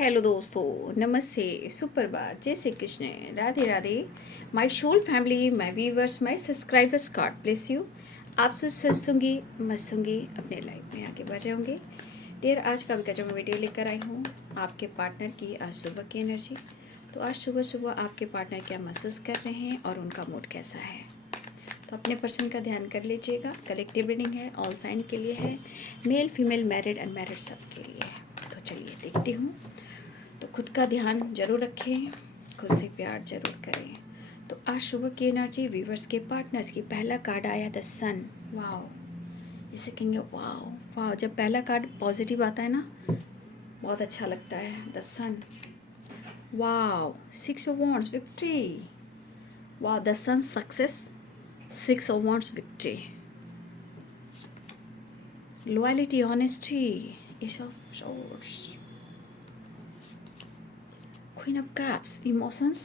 Hello दोस्तों, नमस्ते, सुप्रभात, जय Shri Krishna, Radhe Radhe. My soul family, my viewers, my subscribers, God bless you. आप सब स्वस्थ होंगे, मस्त होंगे, अपने लाइफ में आगे बढ़ रहे होंगे। डियर, आज का जो मैं वीडियो लेकर आई हूँ आपके पार्टनर की आज सुबह की एनर्जी। तो आज सुबह सुबह आपके पार्टनर क्या महसूस कर रहे हैं और उनका मूड कैसा है, तो अपने पर्सन का ध्यान कर लीजिएगा। कलेक्टिव रीडिंग है, ऑल साइन के लिए है, मेल फीमेल मैरिड अनमैरिड सब के लिए है। तो चलिए देखती हूँ। तो खुद का ध्यान जरूर रखें, खुद से प्यार जरूर करें। तो आज सुबह की एनर्जी व्यूवर्स के पार्टनर्स की, पहला कार्ड आया द सन। वाओ, इसे कहेंगे वाओ वाओ। जब पहला कार्ड पॉजिटिव आता है ना, बहुत अच्छा लगता है। The sun, wow, 6 of wands, victory. Wow, the sun, success, 6 of wands, victory, loyalty, honesty, ace of swords, queen of cups, emotions,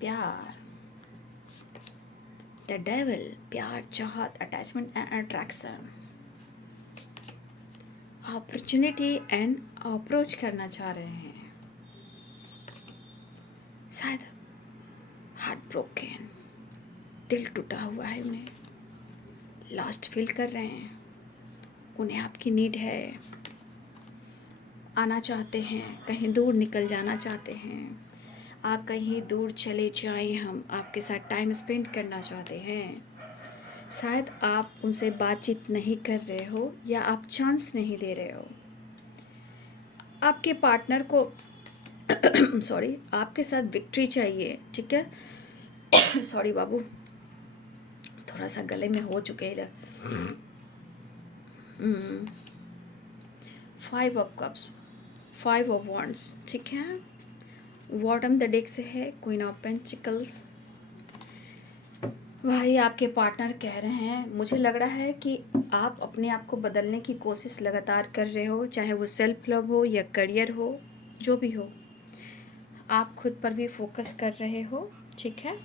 प्यार, द डेविल, प्यार, चाहत, attachment and attraction, opportunity and approach करना चाह रहे हैं, शायद हार्ट ब्रोकन, दिल टूटा हुआ है उन्हें, लास्ट फील कर रहे हैं, उन्हें आपकी नीड है, आना चाहते हैं, कहीं दूर निकल जाना चाहते हैं, आप कहीं दूर चले जाएं, हम आपके साथ टाइम स्पेंड करना चाहते हैं। शायद आप उनसे बातचीत नहीं कर रहे हो या आप चांस नहीं दे रहे हो। आपके पार्टनर को सॉरी, आपके साथ विक्ट्री चाहिए, ठीक है। सॉरी बाबू, थोड़ा सा गले में हो चुके इधर। 5 ऑफ कप्स, 5 ऑफ वांड्स, ठीक है। बॉटम द डेक से है क्वीन ऑफ पेंटिकल्स। भाई, आपके पार्टनर कह रहे हैं, मुझे लग रहा है कि आप अपने आप को बदलने की कोशिश लगातार कर रहे हो, चाहे वो सेल्फ लव हो या करियर हो, जो भी हो, आप खुद पर भी फोकस कर रहे हो, ठीक है।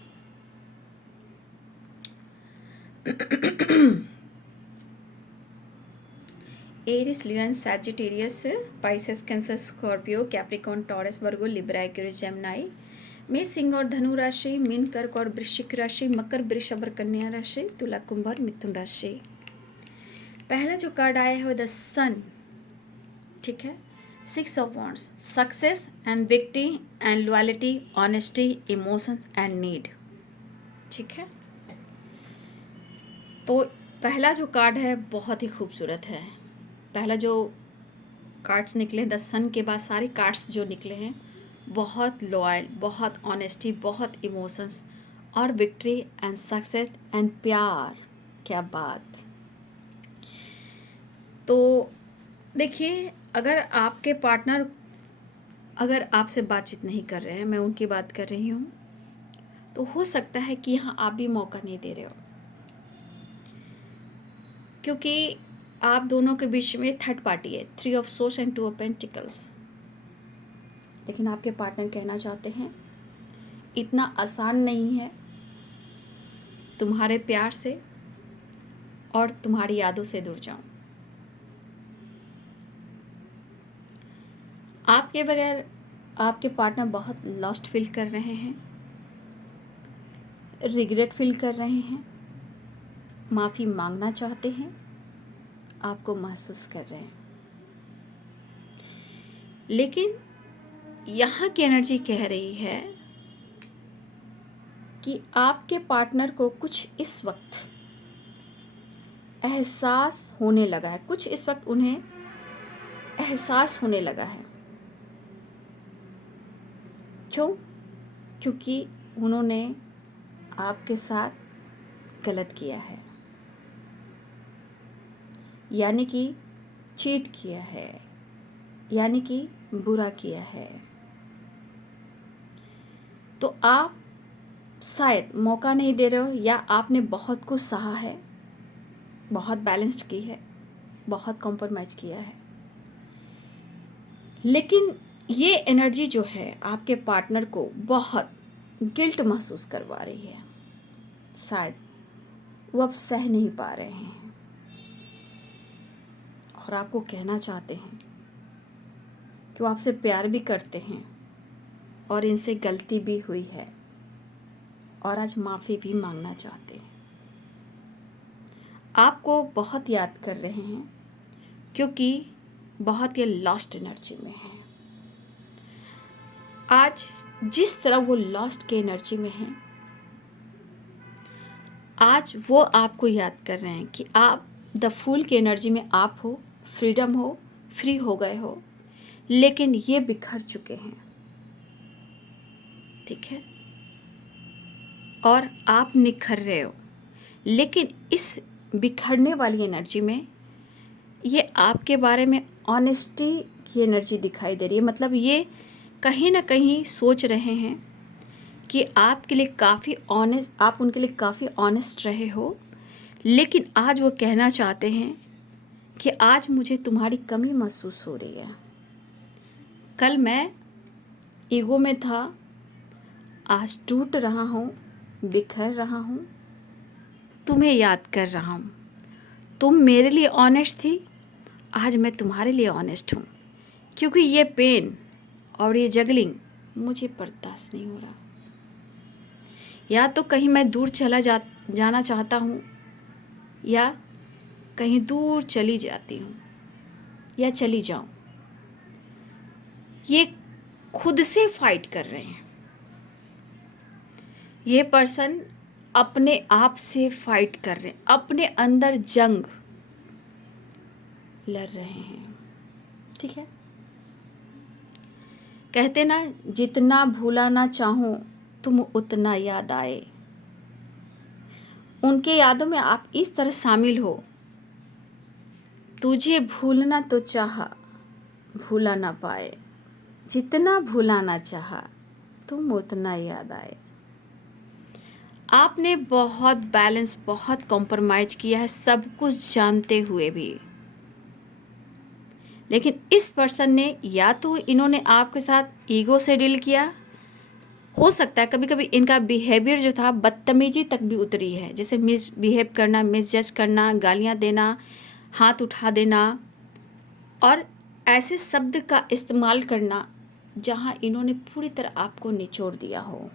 Aries, lion, Sagittarius, Pisces, Cancer, Scorpio, Capricorn, Taurus, Virgo, Libra, Aquarius, Gemini, मेष, सिंह और धनु राशि, मीन, कर्क और वृश्चिक राशि, मकर, वृषभ और कन्या राशि, तुला, कुंभ और मिथुन राशि। पहला जो कार्ड आया है वो द सन, ठीक है। 6 of wands, success and victory and loyalty, honesty, emotion and need, ठीक है। तो पहला जो कार्ड है बहुत ही खूबसूरत है। पहला जो कार्ड्स निकले द सन के बाद सारे कार्ड्स जो निकले हैं, बहुत लॉयल, बहुत ऑनेस्टी, बहुत इमोशंस और विक्ट्री एंड सक्सेस एंड प्यार। क्या बात। तो देखिए, अगर आपके पार्टनर अगर आपसे बातचीत नहीं कर रहे हैं, मैं उनकी बात कर रही हूँ, तो हो सकता है कि यहाँ आप भी मौका नहीं दे रहे हो, क्योंकि आप दोनों के बीच में थर्ड पार्टी है, 3 of source and 2 of pentacles. लेकिन आपके पार्टनर कहना चाहते हैं इतना आसान नहीं है तुम्हारे प्यार से और तुम्हारी यादों से दूर जाऊं। आपके बगैर आपके पार्टनर बहुत लॉस्ट फील कर रहे हैं, रिग्रेट फील कर रहे हैं, माफ़ी मांगना चाहते हैं, आपको महसूस कर रहे हैं। लेकिन यहाँ की एनर्जी कह रही है कि आपके पार्टनर को कुछ इस वक्त एहसास होने लगा है, कुछ इस वक्त उन्हें एहसास होने लगा है। क्यों? क्योंकि उन्होंने आपके साथ गलत किया है, यानी कि चीट किया है, यानी कि बुरा किया है। तो आप शायद मौका नहीं दे रहे हो, या आपने बहुत कुछ सहा है, बहुत बैलेंस्ड की है, बहुत कॉम्प्रोमाइज़ किया है। लेकिन ये एनर्जी जो है आपके पार्टनर को बहुत गिल्ट महसूस करवा रही है। शायद वो अब सह नहीं पा रहे हैं और आपको कहना चाहते हैं कि वो आपसे प्यार भी करते हैं और इनसे गलती भी हुई है और आज माफ़ी भी मांगना चाहते हैं। आपको बहुत याद कर रहे हैं क्योंकि बहुत ये लॉस्ट एनर्जी में है। आज जिस तरह वो लॉस्ट के एनर्जी में हैं, आज वो आपको याद कर रहे हैं कि आप द फूल की एनर्जी में आप हो, फ्रीडम हो, फ्री हो गए हो, लेकिन ये बिखर चुके हैं। ठीक है, और आप निखर रहे हो, लेकिन इस बिखरने वाली एनर्जी में ये आपके बारे में ऑनेस्टी की एनर्जी दिखाई दे रही है। मतलब ये कहीं ना कहीं सोच रहे हैं कि आपके लिए काफ़ी ऑनेस्ट, आप उनके लिए काफ़ी ऑनेस्ट रहे हो, लेकिन आज वो कहना चाहते हैं कि आज मुझे तुम्हारी कमी महसूस हो रही है। कल मैं ईगो में था, आज टूट रहा हूँ, बिखर रहा हूँ, तुम्हें याद कर रहा हूँ। तुम मेरे लिए ऑनेस्ट थी, आज मैं तुम्हारे लिए ऑनेस्ट हूँ, क्योंकि ये पेन और ये जगलिंग मुझे बर्दाश्त नहीं हो रहा। या तो कहीं मैं दूर जाना चाहता हूँ, या कहीं दूर चली जाती हूँ, या चली जाऊँ। ये खुद से फाइट कर रहे हैं। ये पर्सन अपने आप से फाइट कर रहे हैं, अपने अंदर जंग लड़ रहे हैं। ठीक है, कहते ना, जितना भूला ना चाहूं तुम उतना याद आए। उनके यादों में आप इस तरह शामिल हो, तुझे भूलना तो चाहा, भूला ना पाए, जितना भूलाना चाहा तुम उतना याद आए। आपने बहुत बैलेंस, बहुत कॉम्प्रोमाइज़ किया है, सब कुछ जानते हुए भी, लेकिन इस पर्सन ने, या तो इन्होंने आपके साथ ईगो से डील किया, हो सकता है कभी कभी इनका बिहेवियर जो था बदतमीजी तक भी उतरी है, जैसे मिसबिहेव करना, मिसजज करना, गालियाँ देना, हाथ उठा देना और ऐसे शब्द का इस्तेमाल करना जहाँ इन्होंने पूरी तरह आपको निचोड़ दिया हो।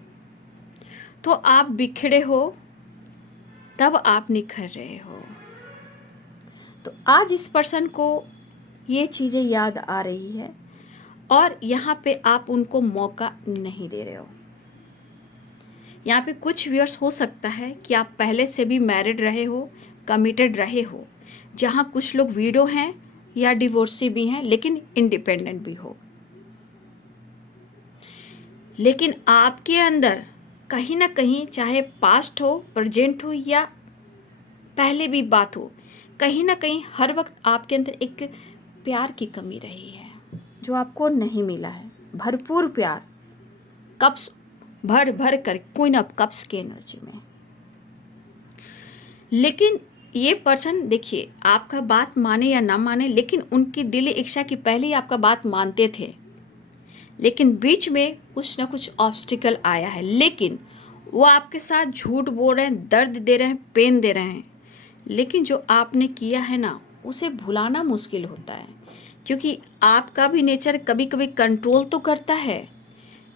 तो आप बिखरे हो, तब आप निखर रहे हो। तो आज इस पर्सन को ये चीज़ें याद आ रही है और यहाँ पे आप उनको मौका नहीं दे रहे हो। यहाँ पे कुछ व्यूअर्स हो सकता है कि आप पहले से भी मैरिड रहे हो, कमिटेड रहे हो, जहाँ कुछ लोग विडो हैं या डिवोर्सी भी हैं, लेकिन इंडिपेंडेंट भी हो। लेकिन आपके अंदर कहीं ना कहीं, चाहे पास्ट हो, प्रेजेंट हो या पहले भी बात हो, कहीं ना कहीं हर वक्त आपके अंदर एक प्यार की कमी रही है जो आपको नहीं मिला है। भरपूर प्यार, कप्स भर भर कर, क्वीन ऑफ कप्स की एनर्जी में। लेकिन ये पर्सन, देखिए, आपका बात माने या ना माने, लेकिन उनकी दिली इच्छा की पहले ही आपका बात मानते थे, लेकिन बीच में कुछ ना कुछ ऑब्स्टिकल आया है। लेकिन वो आपके साथ झूठ बोल रहे हैं, दर्द दे रहे हैं, पेन दे रहे हैं, लेकिन जो आपने किया है ना, उसे भुलाना मुश्किल होता है, क्योंकि आपका भी नेचर कभी कभी कंट्रोल तो करता है,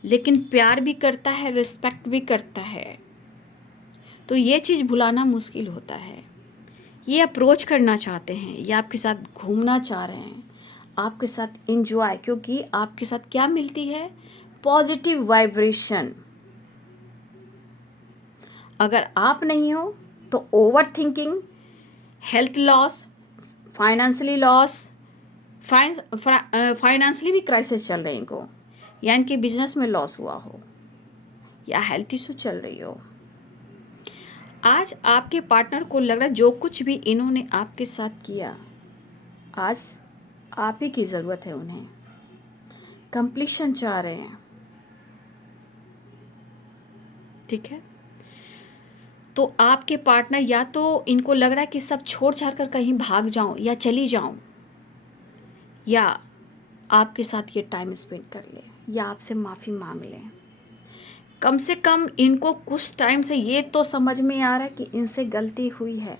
लेकिन प्यार भी करता है, रिस्पेक्ट भी करता है। तो ये चीज़ भुलाना मुश्किल होता है। ये अप्रोच करना चाहते हैं, ये आपके साथ घूमना चाह रहे हैं, आपके साथ एंजॉय, क्योंकि आपके साथ क्या मिलती है? Positive vibration. अगर आप नहीं हो तो over thinking, health loss, financially loss, financially भी क्राइसिस चल रहे हैं इनको, या इनके बिजनेस में लॉस हुआ हो, या हेल्थ इशू चल रही हो। आज आपके पार्टनर को लग रहा है जो कुछ भी इन्होंने आपके साथ किया, आज आप ही की ज़रूरत है उन्हें। कंप्लीशन चाह रहे हैं। ठीक है, तो आपके पार्टनर, या तो इनको लग रहा है कि सब छोड़ छाड़ कर कहीं भाग जाऊं या चली जाऊं, या आपके साथ ये टाइम स्पेंड कर ले, या आपसे माफ़ी मांग लें। कम से कम इनको कुछ टाइम से ये तो समझ में आ रहा है कि इनसे गलती हुई है।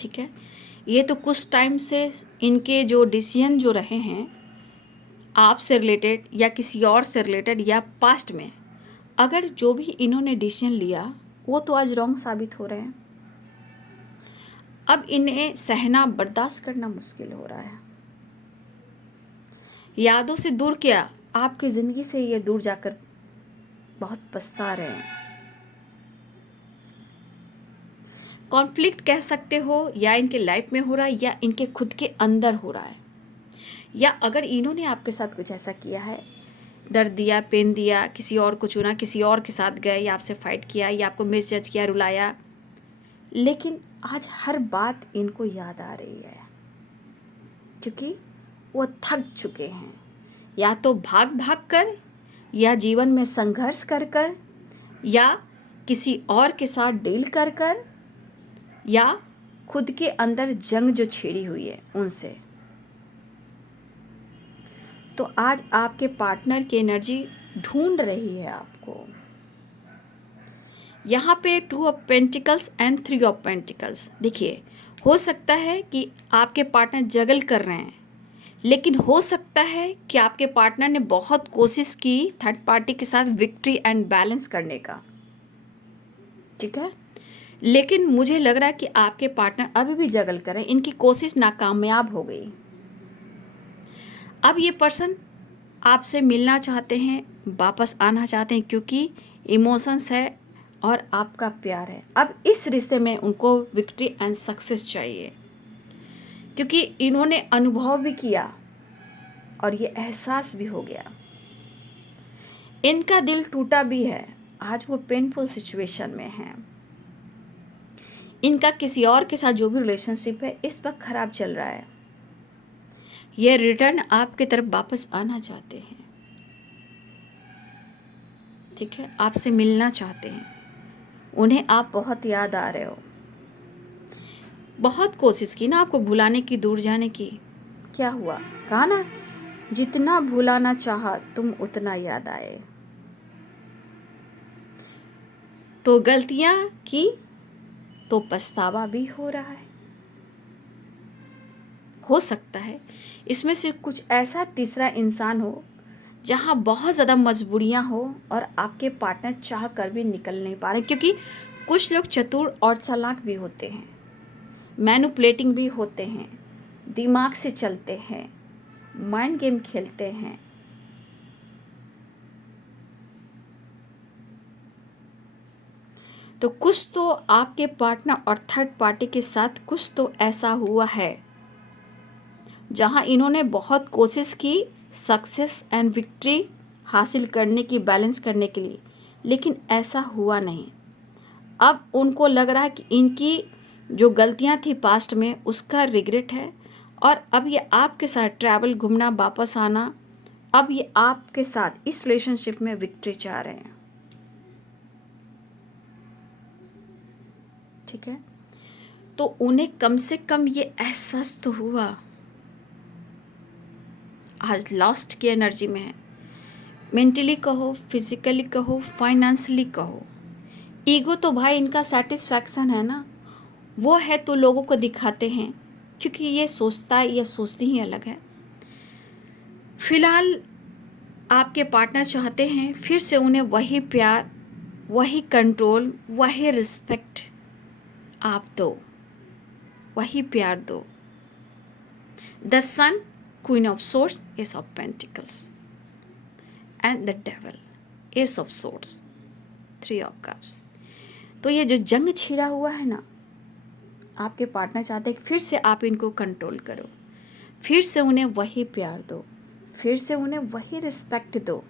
ठीक है, ये तो कुछ टाइम से इनके जो डिसीजन जो रहे हैं आपसे रिलेटेड या किसी और से रिलेटेड या पास्ट में, अगर जो भी इन्होंने डिसीजन लिया वो तो आज रॉन्ग साबित हो रहे हैं। अब इन्हें सहना बर्दाश्त करना मुश्किल हो रहा है। यादों से दूर क्या, आपकी ज़िंदगी से ये दूर जाकर बहुत पछता रहे हैं। कॉन्फ्लिक्ट कह सकते हो, या इनके लाइफ में हो रहा है या इनके खुद के अंदर हो रहा है, या अगर इन्होंने आपके साथ कुछ ऐसा किया है, दर्द दिया, पेन दिया, किसी और को चुना, किसी और के साथ गए, या आपसे फाइट किया, या आपको मिसजज किया, रुलाया, लेकिन आज हर बात इनको याद आ रही है क्योंकि वो थक चुके हैं, या तो भाग भाग कर, या जीवन में संघर्ष कर कर, या किसी और के साथ डील कर कर, या खुद के अंदर जंग जो छिड़ी हुई है उनसे। तो आज आपके पार्टनर की एनर्जी ढूंढ रही है आपको। यहाँ पे 2 of pentacles and 3 of pentacles. देखिए, हो सकता है कि आपके पार्टनर जगल कर रहे हैं, लेकिन हो सकता है कि आपके पार्टनर ने बहुत कोशिश की थर्ड पार्टी के साथ विक्ट्री एंड बैलेंस करने का, ठीक है, लेकिन मुझे लग रहा है कि आपके पार्टनर अभी भी जगल कर रहे हैं, इनकी कोशिश नाकामयाब हो गई। अब ये पर्सन आपसे मिलना चाहते हैं, वापस आना चाहते हैं, क्योंकि इमोशंस है और आपका प्यार है। अब इस रिश्ते में उनको विक्ट्री एंड सक्सेस चाहिए, क्योंकि इन्होंने अनुभव भी किया और ये एहसास भी हो गया। इनका दिल टूटा भी है, आज वो पेनफुल सिचुएशन में हैं। इनका किसी और के साथ जो भी रिलेशनशिप है इस वक्त खराब चल रहा है। ये रिटर्न आपकी तरफ वापस आना चाहते हैं, ठीक है, आपसे मिलना चाहते हैं, उन्हें आप बहुत याद आ रहे हो। बहुत कोशिश की ना आपको भुलाने की, दूर जाने की, क्या हुआ, कहा ना, जितना भुलाना चाहा तुम उतना याद आए। तो गलतियां की तो पछतावा भी हो रहा है। हो सकता है इसमें से कुछ ऐसा तीसरा इंसान हो जहां बहुत ज़्यादा मजबूरियां हो और आपके पार्टनर चाह कर भी निकल नहीं पा रहे, क्योंकि कुछ लोग चतुर और चालाक भी होते हैं, मैनिपुलेटिंग भी होते हैं, दिमाग से चलते हैं, माइंड गेम खेलते हैं। तो कुछ तो आपके पार्टनर और थर्ड पार्टी के साथ कुछ तो ऐसा हुआ है जहां इन्होंने बहुत कोशिश की सक्सेस एंड विक्ट्री हासिल करने की, बैलेंस करने के लिए, लेकिन ऐसा हुआ नहीं। अब उनको लग रहा है कि इनकी जो गलतियां थी पास्ट में उसका रिग्रेट है, और अब ये आपके साथ ट्रैवल, घूमना, वापस आना, अब ये आपके साथ इस रिलेशनशिप में विक्ट्री चाह रहे हैं, ठीक है। तो उन्हें कम से कम ये एहसास तो हुआ, आज लॉस्ट की एनर्जी में है, मेंटली कहो, फिजिकली कहो, फाइनेंशियली कहो। ईगो तो भाई इनका सेटिस्फैक्शन है ना, वो है तो लोगों को दिखाते हैं, क्योंकि ये सोचता है या सोचती ही अलग है। फिलहाल आपके पार्टनर चाहते हैं फिर से उन्हें वही प्यार, वही कंट्रोल, वही रिस्पेक्ट आप दो, वही प्यार दो। The sun, queen of swords, ace of pentacles and the devil, ace of swords, 3 of cups. तो ये जो जंग छिड़ा हुआ है ना, आपके पार्टनर चाहते हैं फिर से आप इनको कंट्रोल करो, फिर से उन्हें वही प्यार दो, फिर से उन्हें वही रिस्पेक्ट दो।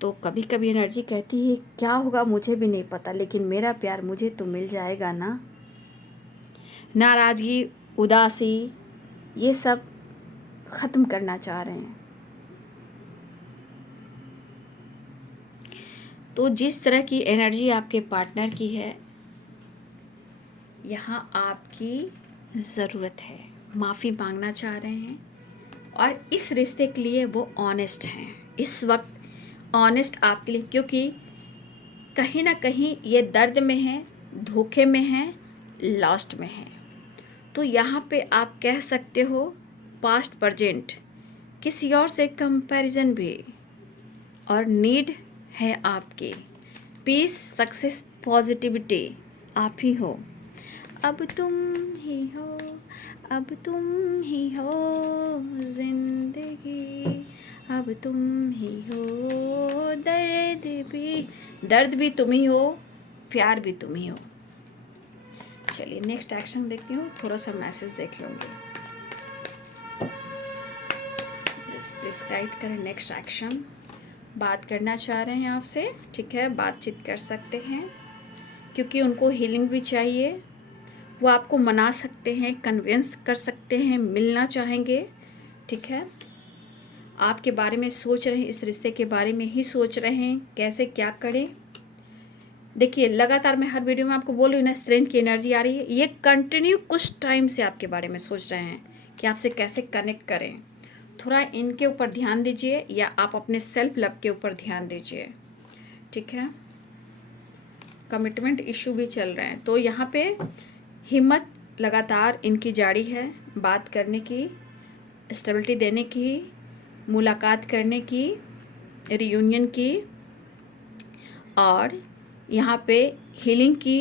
तो कभी कभी एनर्जी कहती है क्या होगा मुझे भी नहीं पता, लेकिन मेरा प्यार मुझे तो मिल जाएगा ना। नाराज़गी, उदासी, ये सब ख़त्म करना चाह रहे हैं। तो जिस तरह की एनर्जी आपके पार्टनर की है, यहाँ आपकी ज़रूरत है, माफ़ी मांगना चाह रहे हैं, और इस रिश्ते के लिए वो ऑनेस्ट हैं इस वक्त, ऑनेस्ट आपके लिए, क्योंकि कहीं ना कहीं ये दर्द में है, धोखे में है, लॉस्ट में है। तो यहाँ पे आप कह सकते हो पास्ट प्रेजेंट किसी और से कंपैरिजन भी, और नीड है आपकी पीस, सक्सेस, पॉजिटिविटी आप ही हो। अब तुम ही हो, अब तुम ही हो जिंदगी, अब तुम ही हो, दर्द भी तुम ही हो, प्यार भी तुम ही हो। चलिए नेक्स्ट एक्शन देखती हूँ, थोड़ा सा मैसेज देख लूँगी। प्लीज टाइट करें नेक्स्ट एक्शन। बात करना चाह रहे हैं आपसे, ठीक है, बातचीत कर सकते हैं क्योंकि उनको हीलिंग भी चाहिए। वो आपको मना सकते हैं, कन्विंस कर सकते हैं, मिलना चाहेंगे, ठीक है। आपके बारे में सोच रहे हैं, इस रिश्ते के बारे में ही सोच रहे हैं, कैसे क्या करें। देखिए लगातार मैं हर वीडियो में आपको बोल रही हूँ ना, स्ट्रेंथ की एनर्जी आ रही है। ये कंटिन्यू कुछ टाइम से आपके बारे में सोच रहे हैं कि आपसे कैसे कनेक्ट करें। थोड़ा इनके ऊपर ध्यान दीजिए या आप अपने सेल्फ लव के ऊपर ध्यान दीजिए, ठीक है। कमिटमेंट इशू भी चल रहे हैं, तो यहाँ पे हिम्मत लगातार इनकी जारी है, बात करने की, स्टेबिलिटी देने की, मुलाकात करने की, रियूनियन की, और यहाँ पे हीलिंग की,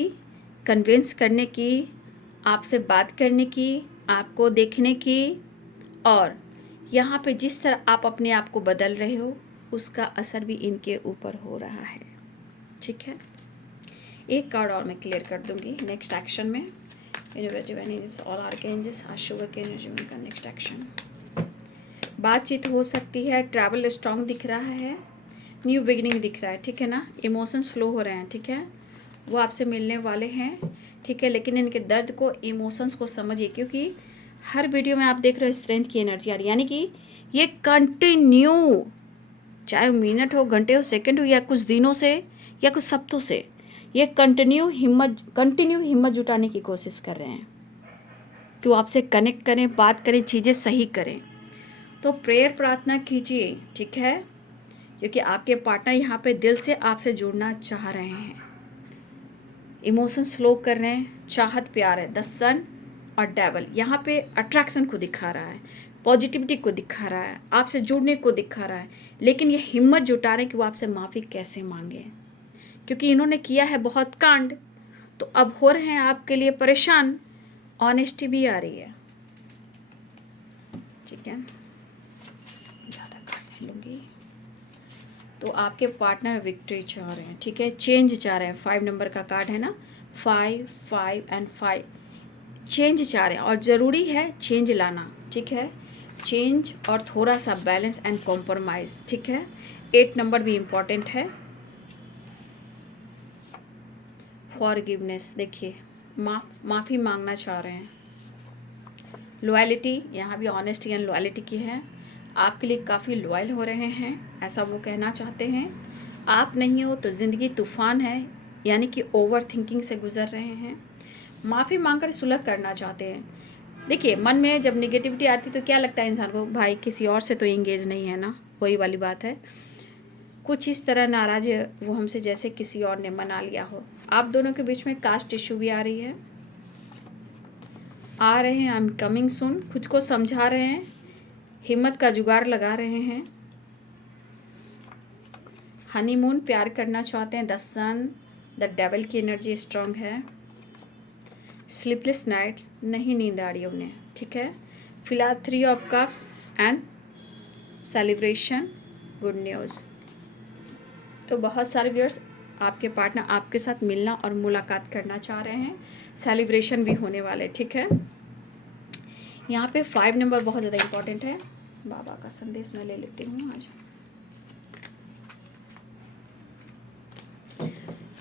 कन्विंस करने की, आपसे बात करने की, आपको देखने की, और यहाँ पे जिस तरह आप अपने आप को बदल रहे हो उसका असर भी इनके ऊपर हो रहा है, ठीक है। एक कार्ड और मैं क्लियर कर दूंगी नेक्स्ट एक्शन में। इनोवेटिव एनर्जीज, ऑल आर्कएंजल्स, आशुगा की एनर्जी में का नेक्स्ट एक्शन। बातचीत हो सकती है, ट्रैवल स्ट्रॉन्ग दिख रहा है, न्यू बिगिनिंग दिख रहा है, ठीक है ना। इमोशंस फ्लो हो रहे हैं, ठीक है, वो आपसे मिलने वाले हैं, ठीक है। लेकिन इनके दर्द को, इमोशंस को समझिए, क्योंकि हर वीडियो में आप देख रहे हो स्ट्रेंथ की एनर्जी आ रही है, यानी कि ये कंटिन्यू, चाहे मिनट हो, घंटे हो, सेकंड हो, या कुछ दिनों से या कुछ हफ्तों से, ये कंटिन्यू हिम्मत जुटाने की कोशिश कर रहे हैं कि वो आपसे कनेक्ट करें, बात करें, चीज़ें सही करें। तो प्रेयर, प्रार्थना कीजिए, ठीक है, क्योंकि आपके पार्टनर यहाँ पे दिल से आपसे जुड़ना चाह रहे हैं, इमोशंस फ्लो कर रहे हैं, चाहत, प्यार है। द सन और डेवल यहाँ पे अट्रैक्शन को दिखा रहा है, पॉजिटिविटी को दिखा रहा है, आपसे जुड़ने को दिखा रहा है, लेकिन ये हिम्मत जुटा रहे हैं कि वो आपसे माफ़ी कैसे मांगे, क्योंकि इन्होंने किया है बहुत कांड, तो अब हो रहे हैं आपके लिए परेशान। ऑनेस्टी भी आ रही है, ठीक है, ज़्यादा कार्ड लूँगी। तो आपके पार्टनर विक्ट्री चाह रहे हैं, ठीक है, चेंज चाह रहे हैं। 5 नंबर का कार्ड है ना, 5, 5 एंड 5, चेंज चाह रहे हैं, और ज़रूरी है चेंज लाना, ठीक है, चेंज और थोड़ा सा बैलेंस एंड कॉम्प्रोमाइज़, ठीक है। 8 नंबर भी इम्पॉर्टेंट है। फॉरगिवनेस, देखिए माफ़ी मांगना चाह रहे हैं। लॉयल्टी, यहाँ भी ऑनेस्टी एंड लॉयल्टी की है, आपके लिए काफ़ी लॉयल हो रहे हैं, ऐसा वो कहना चाहते हैं। आप नहीं हो तो ज़िंदगी तूफ़ान है, यानी कि ओवर थिंकिंग से गुजर रहे हैं। माफ़ी मांगकर सुलह करना चाहते हैं। देखिए मन में जब नेगेटिविटी आती तो क्या लगता है इंसान को, भाई किसी और से तो एंगेज नहीं है ना, वही वाली बात है। कुछ इस तरह नाराज वो हमसे जैसे किसी और ने मना लिया हो। आप दोनों के बीच में कास्ट इशू भी आ रही है, आ रहे हैं, आई एम कमिंग सून, खुद को समझा रहे हैं, हिम्मत का जुगाड़ लगा रहे हैं। हनीमून, प्यार करना चाहते हैं। द सन, द डेविल की एनर्जी स्ट्रांग है। स्लीपलेस नाइट्स, नहीं नींद आ रही है उन्हें, ठीक है। फिलहाल 3 of cups and celebration, good news. तो बहुत सारे व्यूअर्स, आपके पार्टनर आपके साथ मिलना और मुलाकात करना चाह रहे हैं, सेलिब्रेशन भी होने वाले, ठीक है। यहाँ पे 5 नंबर बहुत ज़्यादा इम्पोर्टेंट है। बाबा का संदेश मैं ले लेती हूँ आज।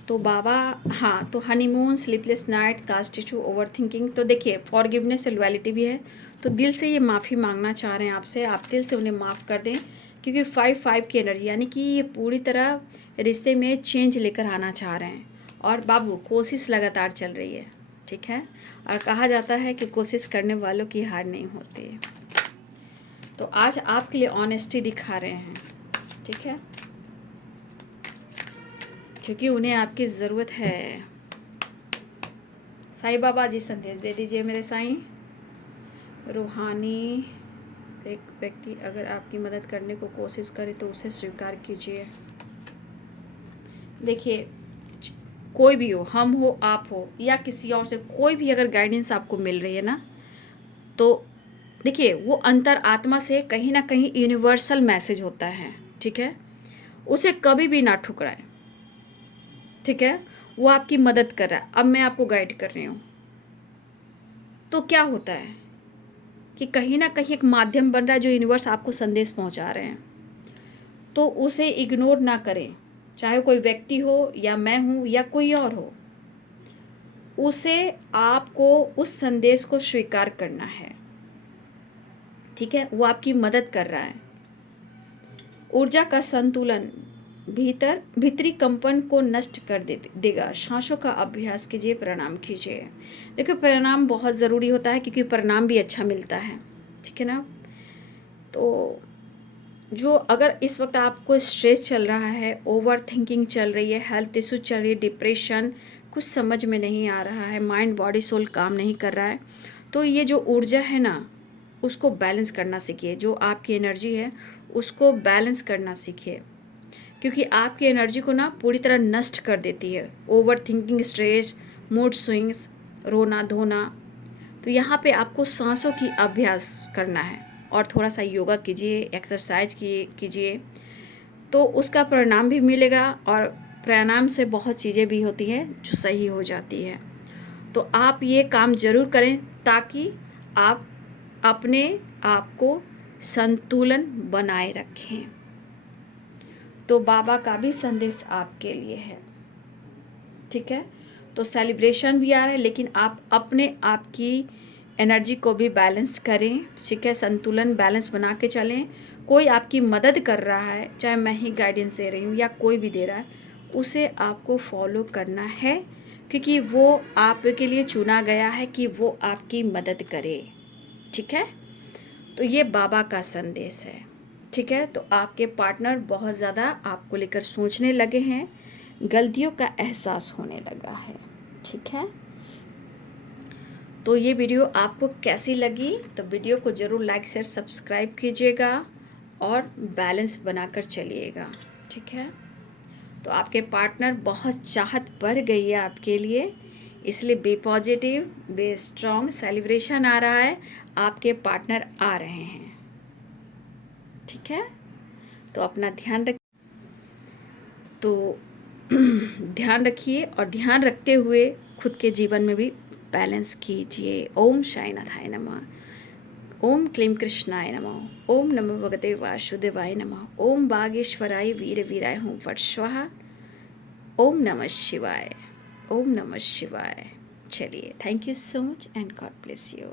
तो बाबा, हाँ, तो honeymoon, sleepless night, caste issue, over thinking. तो देखिए फॉरगिवनेस, लॉयल्टी भी है, तो दिल से ये माफ़ी मांगना चाह रहे हैं आपसे, आप दिल से उन्हें माफ़ कर दें, क्योंकि 5-5 की एनर्जी, यानी कि ये पूरी तरह रिश्ते में चेंज लेकर आना चाह रहे हैं। और बाबू कोशिश लगातार चल रही है, ठीक है, और कहा जाता है कि कोशिश करने वालों की हार नहीं होती। तो आज आपके लिए ऑनेस्टी दिखा रहे हैं, ठीक है। क्योंकि उन्हें आपकी ज़रूरत है। साईं बाबा जी संदेश दे दीजिए मेरे साईं। रूहानी एक व्यक्ति अगर आपकी मदद करने को कोशिश करे तो उसे स्वीकार कीजिए। देखिए, कोई भी हो, हम हो, आप हो या किसी और से कोई भी अगर गाइडेंस आपको मिल रही है ना, तो देखिए वो अंतर आत्मा से कहीं ना कहीं यूनिवर्सल मैसेज होता है। ठीक है, उसे कभी भी ना ठुकराएं। ठीक है, वो आपकी मदद कर रहा है। अब मैं आपको गाइड कर रही हूँ, तो क्या होता है कि कहीं ना कहीं एक माध्यम बन रहा है जो यूनिवर्स आपको संदेश पहुँचा रहे हैं, तो उसे इग्नोर ना करें। चाहे कोई व्यक्ति हो या मैं हूँ या कोई और हो, उसे आपको उस संदेश को स्वीकार करना है। ठीक है, वो आपकी मदद कर रहा है। ऊर्जा का संतुलन भीतरी कंपन को नष्ट कर देगा। सांसों का अभ्यास कीजिए, प्रणाम कीजिए। देखिए, प्रणाम बहुत ज़रूरी होता है क्योंकि प्रणाम भी अच्छा मिलता है। ठीक है ना। तो जो अगर इस वक्त आपको स्ट्रेस चल रहा है, ओवर थिंकिंग चल रही है, हेल्थ इशू चल रही है, डिप्रेशन, कुछ समझ में नहीं आ रहा है, माइंड बॉडी सोल काम नहीं कर रहा है, तो ये जो ऊर्जा है ना, उसको बैलेंस करना सीखिए। जो आपकी एनर्जी है उसको बैलेंस करना सीखिए, क्योंकि आपकी एनर्जी को ना पूरी तरह नष्ट कर देती है over thinking, stress, mood swings, रोना धोना। तो यहाँ पे आपको सांसों की अभ्यास करना है और थोड़ा सा योगा कीजिए, एक्सरसाइज कीजिए, तो उसका परिणाम भी मिलेगा। और प्राणायाम से बहुत चीज़ें भी होती हैं जो सही हो जाती है। तो आप ये काम ज़रूर करें ताकि आप अपने आप को संतुलन बनाए रखें। तो बाबा का भी संदेश आपके लिए है। ठीक है, तो सेलिब्रेशन भी आ रहा है, लेकिन आप अपने आप की एनर्जी को भी बैलेंस करें। ठीक है, संतुलन बैलेंस बना के चलें। कोई आपकी मदद कर रहा है, चाहे मैं ही गाइडेंस दे रही हूँ या कोई भी दे रहा है, उसे आपको फॉलो करना है, क्योंकि वो आपके लिए चुना गया है कि वो आपकी मदद करे। ठीक है, तो ये बाबा का संदेश है। ठीक है, तो आपके पार्टनर बहुत ज़्यादा आपको लेकर सोचने लगे हैं, गलतियों का एहसास होने लगा है। ठीक है, तो ये वीडियो आपको कैसी लगी, तो वीडियो को ज़रूर लाइक शेयर सब्सक्राइब कीजिएगा और बैलेंस बनाकर चलिएगा। ठीक है, तो आपके पार्टनर बहुत चाहत बढ़ गई है आपके लिए, इसलिए be positive, be strong. Celebration आ रहा है, आपके पार्टनर आ रहे हैं। ठीक है, तो अपना ध्यान रखिए और ध्यान रखते हुए खुद के जीवन में भी बैलेंस कीजिए। ओम साईनाथाय नमः। ओम क्लीं कृष्णाय नमः। ओम नमो भगवते वासुदेवाय नमः। ओम बागेश्वराय वीर वीराय हूँ फट स्वाहा। ओम नमः शिवाय। ओम नमः शिवाय। चलिए, thank you so much and God bless you.